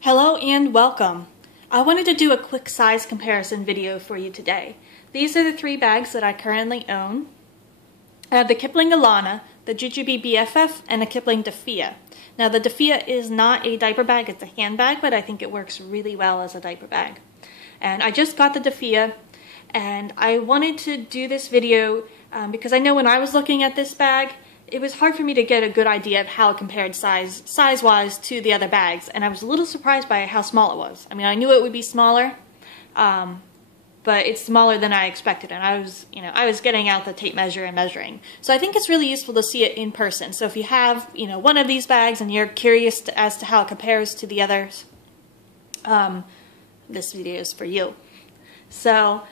Hello and welcome. I wanted to do a quick size comparison video for you today. These are the three bags that I currently own. I have the Kipling Alanna, the JuJuBe BFF, and the Kipling Defea. Now the Defea is not a diaper bag, it's a handbag, but I think it works really well as a diaper bag. And I just got the Defea, and I wanted to do this video because I know when I was looking at this bag, it was hard for me to get a good idea of how it compared size-wise to the other bags, and I was a little surprised by how small it was. I mean, I knew it would be smaller, but it's smaller than I expected, and I was getting out the tape measure and measuring. So I think it's really useful to see it in person. So if you have, one of these bags and you're curious as to how it compares to the others, this video is for you. So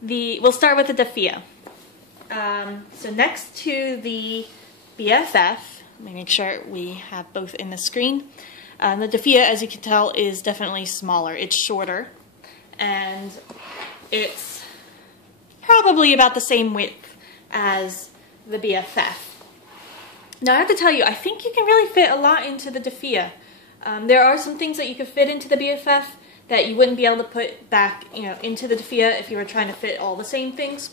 we'll start with the Defea. So next to the BFF, let me make sure we have both in the screen. The Defea, as you can tell, is definitely smaller. It's shorter, and it's probably about the same width as the BFF. Now I have to tell you, I think you can really fit a lot into the Defea. There are some things that you could fit into the BFF that you wouldn't be able to put back, into the Defea if you were trying to fit all the same things.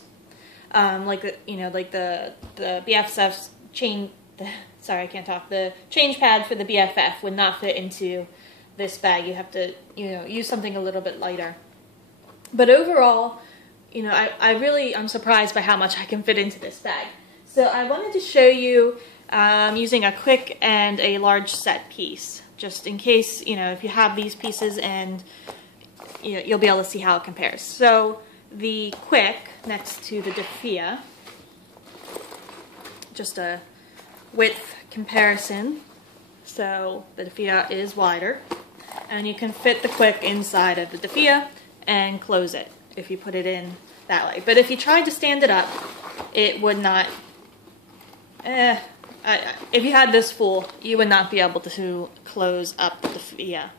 Like the BFF's chain. Sorry, I can't talk. The change pad for the BFF would not fit into this bag. You have to, use something a little bit lighter. But overall, I'm surprised by how much I can fit into this bag. So I wanted to show you using a quick and a large set piece, just in case, if you have these pieces, and you'll be able to see how it compares. So the quick next to the Defea, just a width comparison. So the Defea is wider, and you can fit the quick inside of the Defea and close it if you put it in that way. But if you tried to stand it up, it would not, if you had this full, you would not be able to close up the Defea.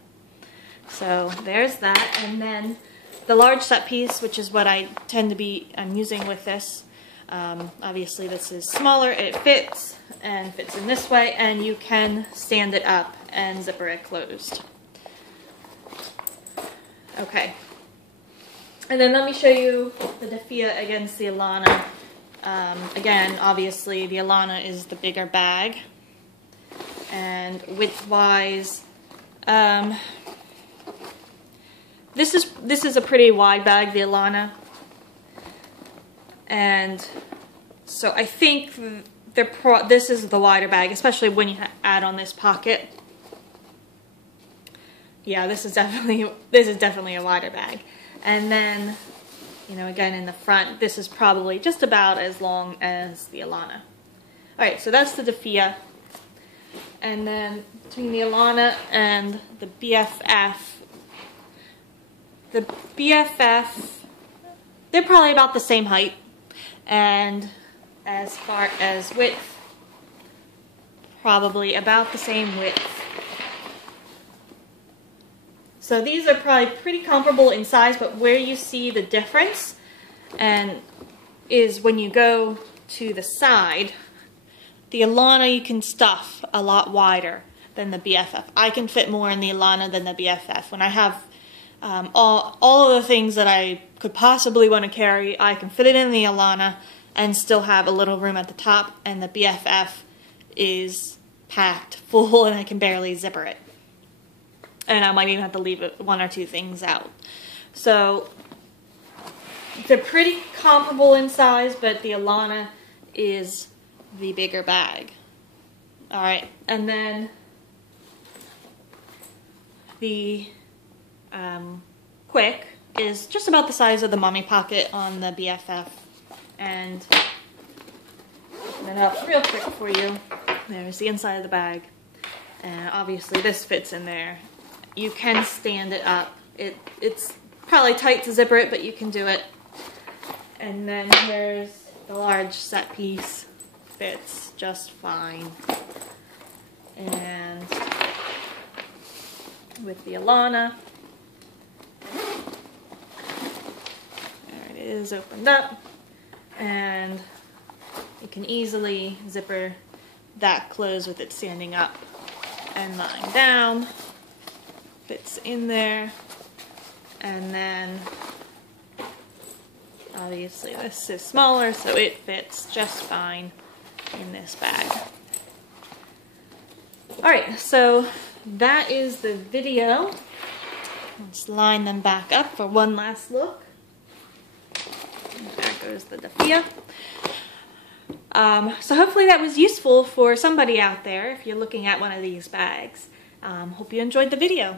So there's that, and then the large set piece, which is what I'm using with this. Obviously this is smaller, it fits in this way, and you can stand it up and zipper it closed. Okay. And then let me show you the Defea against the Alanna. Again, obviously the Alanna is the bigger bag, and width-wise, this is a pretty wide bag, the Alanna, and so I think this is the wider bag, especially when you add on this pocket. Yeah, this is definitely a wider bag. And then, again in the front, this is probably just about as long as the Alanna. Alright, so that's the Defea. And then between the Alanna and the BFF, they're probably about the same height, and as far as width, probably about the same width. So these are probably pretty comparable in size, but where you see the difference is when you go to the side. The Alanna you can stuff a lot wider than the BFF. I can fit more in the Alanna than the BFF. When I have all of the things that I could possibly want to carry, I can fit it in the Alanna and still have a little room at the top, and the BFF is packed full and I can barely zipper it. And I might even have to leave one or two things out. So they're pretty comparable in size, but the Alanna is the bigger bag. Alright, and then the quick is just about the size of the mommy pocket on the BFF, and open it up real quick for you. There's the inside of the bag, and obviously this fits in there. You can stand it up. It's probably tight to zipper it, but you can do it. And then here's the large set piece. Fits just fine. And with the Alanna, there it is, opened up, and you can easily zipper that closed with it standing up and lying down. fits in there. And then obviously this is smaller, so it fits just fine in this bag. Alright, so that is the video. Let's line them back up for one last look. And there goes the Defea. So hopefully that was useful for somebody out there if you're looking at one of these bags. Hope you enjoyed the video.